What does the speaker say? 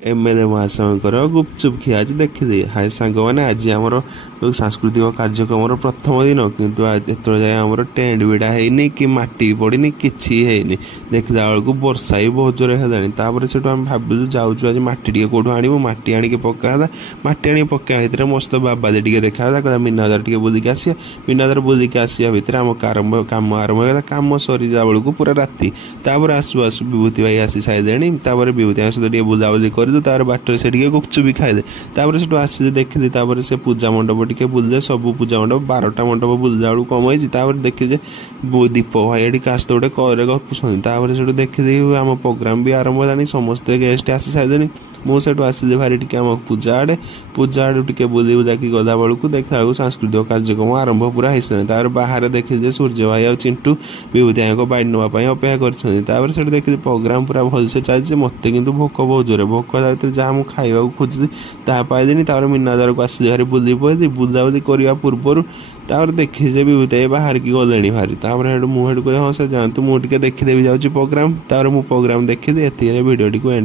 MLA महाशयଙ୍କର गुपचुप खिया आज देखिदे हाय सांग मैंने आज आमर सांस्कृतिक कार्यक्रम प्रथम दिन किंतु एत जाए आमर टेंट भिड़ा है कि माटी पड़नी किसी है देखला बेलू वर्षा भी बहुत जोर है से आम भावुँ जाऊँ आज माटी टे कौटू आणु माटी आणिक पका माटी आनी पका भितर मस्त बाबादे टे देखा कहला मीना बजार टे बुलिक आसिया मीना बजार बुलिक आसिया भितर आम काम आरंभ होगा कम सरीजा बेलू पूरा राति आसू आसू विभूति भाई आसी सारे विभूति सहित बुलाबुली कर तार बाटर से गुपचुप भी खाए से आसी देखी से पूजा मंडप टे बुले सब पूजा मंडप 12टा मंडप बुलला बेलू कम हो देखी दीप भाई काश गोटे करे गपुंट से देखी आम प्रोग्राम भी आरंभ होलानी समस्ते गेस्ट आसी सारे मुझे आसिले भारी टी आम पूजा आड़े टे बुली बुलाकी गला बेलू देखा बेलू सांस्कृतिक कार्यक्रम आरंभ पूरा हो सारे बाहर देखी सूर्य भाई और चिंटू विभूति बाइट नापी अपेक्षा कर देखी प्रोग्राम पूरा भलसे चलती मत कि भोक बहुत जोर भोक जहाँ मुझे खावा खोजी ता पाइलिनी मीना बजार को आसिले भारी बुली पड़ी बुलाबुली करने पूर्वर देखी विभूति बाहर की गले भारी मुझे कह हाँ सर जातु मुझे देखीदेवी जाऊँगी प्रोग्राम मुझे प्रोग्राम देखी भिडियो टी